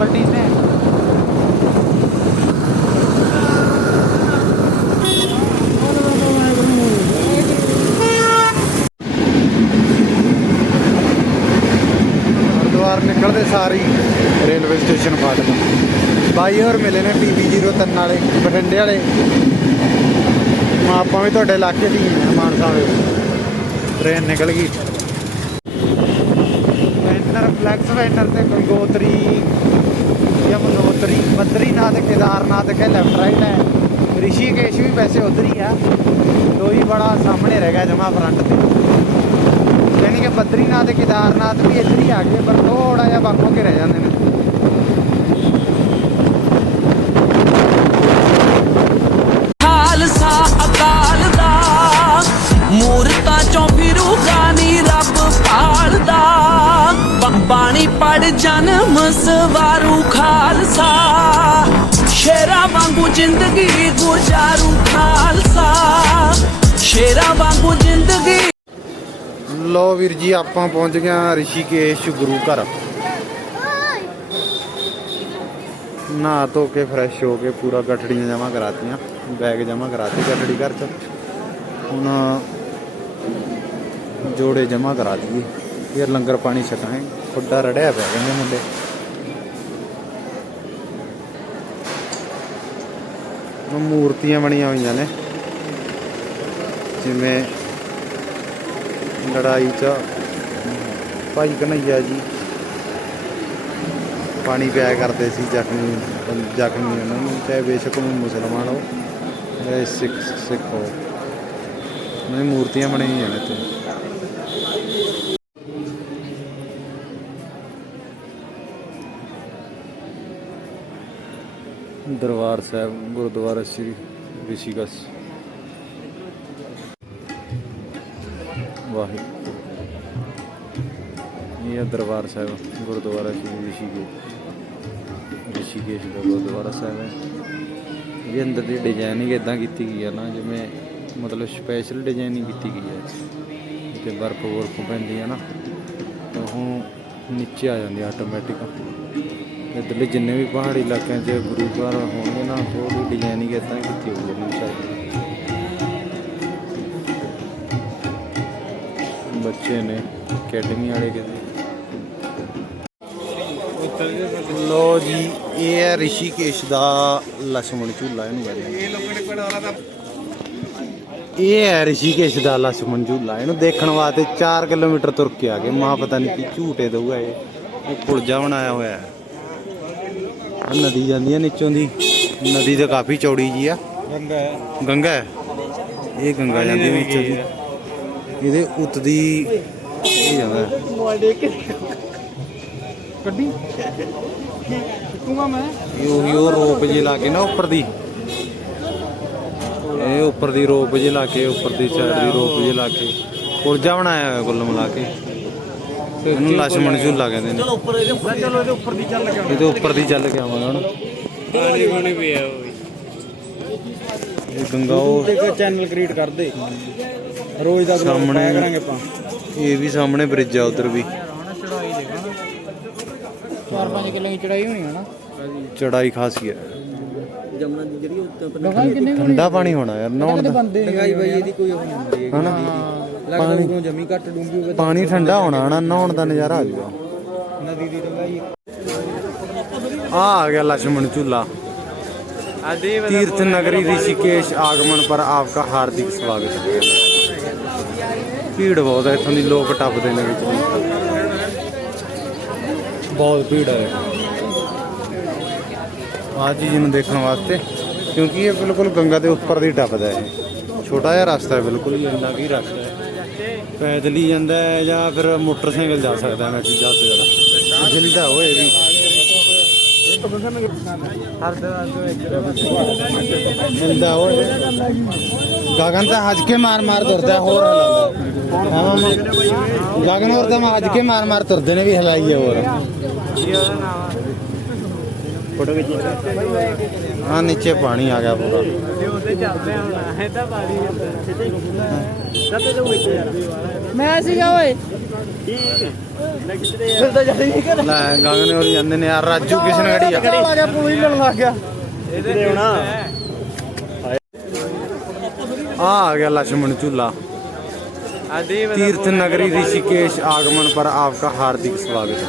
ਗੱਡੀ ਨੇ ਹਰਿਦੁਆਰ ਨਿਕਲਦੇ ਸਾਰੀ ਰੇਲਵੇ ਸਟੇਸ਼ਨ ਫਾਟਕ ਬਾਈ ਹੋਰ ਮਿਲੇ ਨੇ ਪੀਬੀ 03 ਵਾਲੇ ਬਠਿੰਡੇ ਵਾਲੇ। ਆਪਾਂ ਵੀ ਤੁਹਾਡੇ ਇਲਾਕੇ ਦੀ ਹੀ ਹਾਂ ਮਾਨਸਾ ਵਾਲੇ ਟ੍ਰੇਨ ਨਿਕਲ ਗਈ। ਵੈਂਟਰ ਫਲੈਕਸ ਵੈਂਟਰ ਤੇ ਗੰਗੋਤਰੀ ਯਮਨੋਤਰੀ ਬਦਰੀਨਾਥ ਕੇਦਾਰਨਾਥ ਕੇ ਲੈਫਟ ਰਾਈਟ ਹੈ। ਰਿਸ਼ੀਕੇਸ਼ ਵੀ ਵੈਸੇ ਉਧਰ ਹੀ ਆ। ਦੋ ਹੀ ਬੜਾ ਸਾਹਮਣੇ ਰਹਿ ਗਿਆ ਜਮਾ ਫਰੰਟ ਤੇ। ਯਾਨੀ ਕਿ ਬਦਰੀਨਾਥ ਤੇ ਕੇਦਾਰਨਾਥ ਵੀ ਇੱਧਰ ਹੀ ਆ ਗਏ, ਪਰ ਥੋੜਾ ਜਿਹਾ ਵੱਖ ਹੋ ਕੇ ਰਹਿ ਜਾਂਦਾ। ਮੂਰਤਾਂ ਚੋਂ ਫਿਰੂ ਗਾਨੀ ਰੱਬ ਪਾਲਦਾ ਬਾਣੀ ਪੜ ਜਨਮ ਸਵਾਰੂ ਖਾਲਸਾ। ਸ਼ੇਰਾਂ ਵਾਂਗੂ ਜ਼ਿੰਦਗੀ ਗੁਜ਼ਾਰੂ ਖਾਲਸਾ। ਸ਼ੇਰਾਂ ਵਾਂਗੂ ਜ਼ਿੰਦਗੀ ਲੋ ਵੀਰ ਜੀ, ਆਪਾਂ ਪਹੁੰਚ ਗਏ ਹਾਂ ਰਿਸ਼ੀਕੇਸ਼ ਗੁਰੂ ਘਰ। ਨਹਾ ਧੋ ਕੇ ਫਰੈਸ਼ ਹੋ ਕੇ ਪੂਰਾ ਗੱਠੜੀਆਂ ਜਮਾ ਕਰਾਤੀਆਂ ਬੈਗ ਜਮਾ ਕਰਾਤੇ ਗੱਠੜੀ ਘਰ ਚ। ਹੁਣ ਜੋੜੇ ਜਮਾ ਕਰਾ ਦਈਏ। ਫਿਰ ਲੰਗਰ ਪਾਣੀ ਛਕਾਂਗੇ ਖੁੱਡਾ ਰੜਿਆ ਪੈ ਕਹਿੰਦੇ ਮੁੰਡੇ। ਮੂਰਤੀਆਂ ਬਣੀਆਂ ਹੋਈਆਂ ਨੇ। ਜਿਵੇਂ ਲੜਾਈ ਚ ਭਾਈ ਕਨਈਆ ਜੀ ਪਾਣੀ ਪਿਆ ਕਰਦੇ ਸੀ, ਜ਼ਖਮੀ ਜ਼ਖਮੀ ਉਹਨਾਂ ਨੂੰ, ਚਾਹੇ ਬੇਸ਼ੱਕ ਉਹ ਮੁਸਲਮਾਨ ਹੋ ਜਾਂ ਸਿੱਖ ਸਿੱਖ ਹੋ। ਨੇ ਮੂਰਤੀਆਂ ਬਣਾਈਆਂ ਨੇ ਤੇ ਦਰਬਾਰ ਸਾਹਿਬ, ਗੁਰਦੁਆਰਾ ਸ੍ਰੀ ਰਿਸ਼ੀਕੇਸ਼। ਵਾਹਿਗੁਰੂ। ਇਹ ਦਰਬਾਰ ਸਾਹਿਬ, ਗੁਰਦੁਆਰਾ ਸ੍ਰੀ ਰਿਸ਼ੀਕੇਸ਼ ਰਿਸ਼ੀਕੇਸ਼ ਦਾ ਗੁਰਦੁਆਰਾ ਸਾਹਿਬ ਹੈ। ਇਹ ਅੰਦਰ ਦੀ ਡਿਜ਼ਾਈਨਿੰਗ ਇਦਾਂ ਕੀਤੀ ਗਈ ਹੈ ਨਾ, ਜਿਵੇਂ ਮਤਲਬ ਸਪੈਸ਼ਲ ਡਿਜ਼ਾਈਨਿੰਗ ਕੀਤੀ ਗਈ ਹੈ। ਤੇ ਬਰਫ਼ ਬਰਫ਼ ਪੈਂਦੀ ਹੈ ਨਾ, ਤਾਂ ਉਹ ਨੀਚੇ ਆ ਜਾਂਦੀ ਆਟੋਮੈਟਿਕ ਇਧਰਲੇ ਜਿੰਨੇ ਵੀ ਪਹਾੜੀ ਇਲਾਕਿਆਂ 'ਚ ਗੁਰੂ ਘਰ ਹੋਣਗੇ ਨਾ ਥੋੜੀ ਡਿਜ਼ਾਈਨਿੰਗ ਇਦਾਂ ਕੀਤੀ ਹੋਈ ਹੈ ਮਨਸ਼ਾ ਬੱਚੇ ਨੇ ਅਕੈਡਮੀ ਵਾਲੇ ਕਿਤੇ। ਲੋ ਜੀ, ਇਹ ਹੈ ਰਿਸ਼ੀਕੇਸ਼ ਦਾ ਲక్ష్మణ ਝੂਲਾ ਇਹਨੂੰ ਕਹਿੰਦੇ ਇਹ ਲੋਕਾਂ ਨੇ ਪੜਾਲਾ ਦਾ ਇਹ ਹੈ ਰਿਸ਼ੀਕੇਸ਼ ਦਾ ਲక్ష్మణ ਝੂਲਾ, ਇਹਨੂੰ ਦੇਖਣ ਵਾਸਤੇ 4 ਕਿਲੋਮੀਟਰ ਤੁਰ ਕੇ ਆ ਗਏ। ਮਾਂ ਪਤਾ ਨਹੀਂ ਕੀ ਝੂਟੇ ਦਊਗਾ ਇਹ। ਉਹ ਪੁਲਜਾ ਬਣਾਇਆ ਹੋਇਆ ਹੈ। ਨਦੀ ਜਾਂਦੀ ਹੈ ਨੀਚੋਂ ਦੀ। ਨਦੀ ਤਾਂ ਕਾਫੀ ਚੌੜੀ ਜੀ ਆ। ਗੰਗਾ ਹੈ। ਗੰਗਾ ਹੈ? ਇਹ ਗੰਗਾ ਜਾਂਦੀ ਹੈ ਨੀਚੋਂ ਦੀ। ਇਹਦੇ ਉੱਤ ਦੀ ਇਹ ਜਾਂਦਾ। ਕੱਢੀ ਟੁੱਟੂਗਾ ਮੈਂ। ਇਹ ਉਹੀ ਉਹ ਰੋਪ ਜੇ ਲਾ ਕੇ ਨਾ ਉੱਪਰ ਦੀ। ਇਹ ਉੱਪਰ ਦੀ ਰੋਪ ਜੇ ਲਾ ਕੇ ਉੱਪਰ ਦੀ ਸਾਈਡ ਦੀ ਰੋਪ ਜੇ ਲਾ ਕੇ। ਪੁਰਜਾ ਬਣਾਇਆ ਹੋਇਆ ਕੁੱਲ ਮਿਲਾ ਕੇ। ਇਹਨੂੰ ਲਛਮਣ ਝੂਲਾ ਕਹਿੰਦੇ ਨੇ ਚਲੋ ਚਲੋ ਇਹਦੇ ਉੱਪਰ ਦੀ ਚੱਲ ਕੇ ਇਹਦੇ ਉੱਪਰ ਦੀ ਚੱਲ ਕੇ ਆਵਾਂਗੇ ਹੁਣ ਪਾਣੀ ਪਾਣੀ ਪਿਆ ਹੋਈ ਇਹ ਗੰਗਾ ਉਹ ਤੇ ਚੈਨਲ ਕ੍ਰੀਏਟ ਕਰਦੇ। ਰੋਜ਼ ਦਾ ਸਾਹਮਣੇ ਕਰਾਂਗੇ ਆਪਾਂ। ਇਹ ਵੀ ਸਾਹਮਣੇ ਬ੍ਰਿਜ ਆ ਉਧਰ ਵੀ। ਚੜਾਈ ਖਾਸੀ ਹੈ ਜਮਨਾ ਦੀ ਜਿਹੜੀ ਉੱਤੇ ਠੰਡਾ ਪਾਣੀ ਹੋਣਾ ਯਾਰ ਨਹਾਉਣ ਦਾ। ਲਗਾਈ ਬਾਈ ਇਹਦੀ ਕੋਈ ਹੁੰਦੀ ਹੈ। ਹਨਾ ਪਾਣੀ- ਉਰੋਂ ਜਮੀ ਘੱਟ ਡੂੰਗੀ ਹੋਵੇ ਪਾਣੀ ਠੰਡਾ ਹੋਣਾ ਨਾ ਨਹਾਉਣ ਦਾ ਨਜ਼ਾਰਾ ਆ ਜਾਊਗਾ। ਨਦੀ ਦੀ ਡੂੰਘਾਈ ਆ ਆ ਗਿਆ ਲక్ష్మణ ਝੂਲਾ। तीर्थ नगरी ऋषिकेश आगमन पर आपका हार्दिक स्वागत है ਭੀੜ ਬਹੁਤ ਹੈ ਇੱਥੋਂ ਦੀ ਲੋਕ ਟੱਪਦੇ ਨੇ ਵਿੱਚ ਬਹੁਤ ਭੀੜ ਹੈ। ਆਹ ਚੀਜ਼ ਨੂੰ ਦੇਖਣ ਵਾਸਤੇ ਕਿਉਂਕਿ ਇਹ ਬਿਲਕੁਲ ਗੰਗਾ ਦੇ ਉੱਪਰ ਦੀ ਟੱਪਦਾ ਹੈ। ਇਹ ਛੋਟਾ ਜਿਹਾ ਰਸਤਾ ਹੈ ਬਿਲਕੁਲ। ਹੀ ਇੰਨਾ ਕੀ ਰਸਤਾ ਹੈ ਪੈਦਲ ਹੀ ਜਾਂਦਾ ਹੈ ਜਾਂ ਫਿਰ ਮੋਟਰਸਾਈਕਲ ਜਾ ਸਕਦਾ ਹੈ ਮੈਂ ਜ਼ਿਆਦਾ ਤੋਂ ਜ਼ਿਆਦਾ। ਜਿਲਦਾ ਹੋਏ ਵੀ। ਹਰ ਦਿਨ ਤੋਂ ਇੱਕ ਮਿਲਦਾ ਹੋਏ। ਗਗਨ ਤਾਂ ਹੱਜ ਕੇ ਮਾਰ ਮਾਰ ਤੁਰਦਾ ਹੋਰ ਗਗਨ ਹੋਰ ਤਾਂ ਹੱਜ ਕੇ ਮਾਰ ਮਾਰ ਤੁਰਦੇ ਨੇ ਵੀ ਹਲਾਈ ਹੈ ਹੋਰ। ਫੋਟੋ ਖਿੱਚੀ। ਹਾਂ ਨੀਚੇ ਪਾਣੀ ਆ ਗਿਆ ਪੂਰਾ। ਤੇ ਚੱਲਦੇ ਮੈਂ ਸੀਗਾ ਰਾਜੂ ਆ ਗਿਆ ਪੂਰੀ ਲੜਨ ਲੱਗ ਗਿਆ ਇਹਦੇ ਹੋਣਾ ਆ ਆ ਗਿਆ ਲక్ష్మణ ਝੂਲਾ तीर्थ नगरी ऋषिकेश आगमन पर आपका हार्दिक स्वागत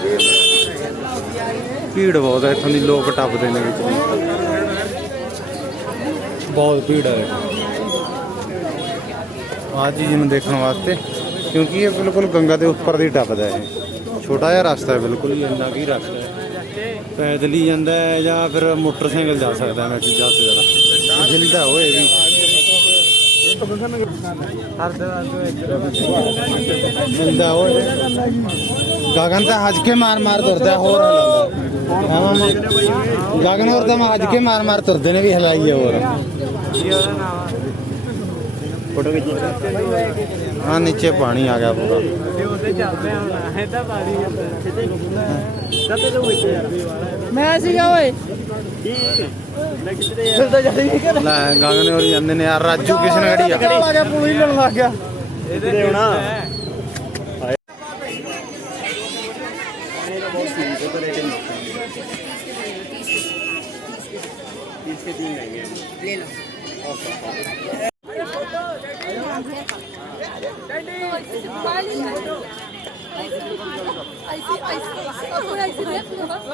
भीड़ बहुत है इतनी लोग टपते हैं ਬਹੁਤ ਭੀੜ ਹੈ। ਆਹ ਚੀਜ਼ ਨੂੰ ਦੇਖਣ ਵਾਸਤੇ ਕਿਉਂਕਿ ਇਹ ਬਿਲਕੁਲ ਗੰਗਾ ਦੇ ਉੱਪਰ ਦੀ ਟੱਪਦਾ ਹੈ ਛੋਟਾ ਜਿਹਾ ਰਸਤਾ ਹੈ ਬਿਲਕੁਲ। ਹੀ ਇੰਨਾ ਕੀ ਰਸਤਾ ਹੈ। ਪੈਦਲ ਹੀ ਜਾਂਦਾ ਹੈ ਜਾਂ ਫਿਰ ਮੋਟਰਸਾਈਕਲ ਜਾ ਸਕਦਾ ਹੈ ਮੈਂ ਜ਼ਿਆਦਾ ਤੋਂ ਜ਼ਿਆਦਾ। ਜਿਲਦਾ ਹੋਏ ਵੀ। ਹੋਏ। ਗਗਨ ਤਾਂ ਹੱਜ ਕੇ ਮਾਰ ਮਾਰ ਤੁਰਦਾ ਹੋਰ ਹਿਲਾਉਂਦਾ ਹਾਂ ਮਾਮਾ? ਗਗਨ ਹੋਰ ਤਾਂ ਹੱਜ ਕੇ ਮਾਰ ਮਾਰ ਤੁਰਦੇ ਨੇ ਵੀ ਹਲਾਈ ਹੋਰ। ਫੋਟੋ ਹਾਂ ਨੀਚੇ ਪਾਣੀ ਆ ਗਿਆ ਪੂਰਾ। ਮੈਂ ਸੀਗਾ ਓਏ। ਫਿਰ ਤਾਂ ਜਾਈ ਨਹੀਂ ਕਰ ਲੈ ਗਗਨ ਹੋਰ ਜਾਂਦੇ ਨੇ ਯਾਰ ਰਾਜੂ ਕਿਸ਼ਨਗੜੀ ਆ। ਆ ਗਿਆ ਪੂਰੀ ਲੜਨ ਲੱਗ ਗਿਆ। ਇਹਦੇ ਹੋਣਾ